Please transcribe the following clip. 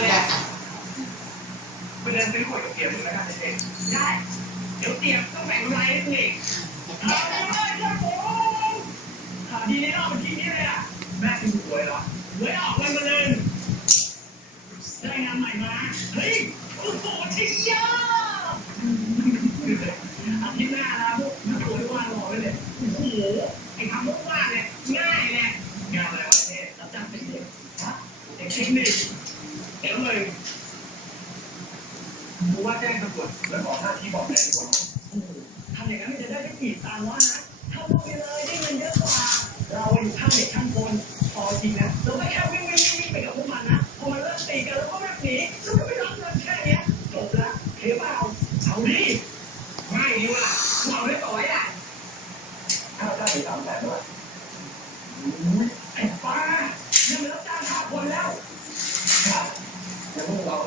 เลยอะค่ะไปเดินซื้อขวดกับเกียมึงแล้วกันเด็กได้เดี๋ยวเตรียมต้องแบ่งไรให้มึงอีกได้เอาค่ะเลยครับผมข่าวดีแน่นอนเมื่อกี้นี้เลยอะแม่คือหวยเหรอหวยออกวันมาเลยได้งานใหม่มาเฮ้ยโอ้โหชิยาอาทิตย์หน้านะพวกนักหวยว่างรอไว้เลยโอ้โหไอ้คำว่าว่าเนี่ยง่ายเลยงานอะไรวะเนี่ยรับจ้างเป็นเด็กฮะเด็กเทคนิค เดี๋ยวเลยกูว่าแจ้งตำรวจแล้วบอกหน้าที่บอกแทนดีกว่าโอ้โหทำอย่างนั้นมันจะได้ไม่กี่ตังค์วะนะทำลงไปเลยได้เงินเยอะกว่า เราอยู่ข้างเด็กข้างบนพอจริงนะเราก็แค่วิ่งวิ่งวิ่งวิ่งไปกับพวกมันนะพอมันเริ่มตีกันแล้วก็แบบหนีแล้วก็ไปรับเงินแค่เนี้ยจบละเทเปล่าเอาดิไม่ดีว่ะเอาไว้ต่อไว้อะถ้าได้ไปสามแสนด้วย ครับแล้วพวกเรา